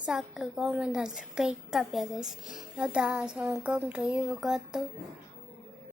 subscribe, comment, dan subscribe ya guys. Ya udah, assalamualaikum warahmatullahi wabarakatuh.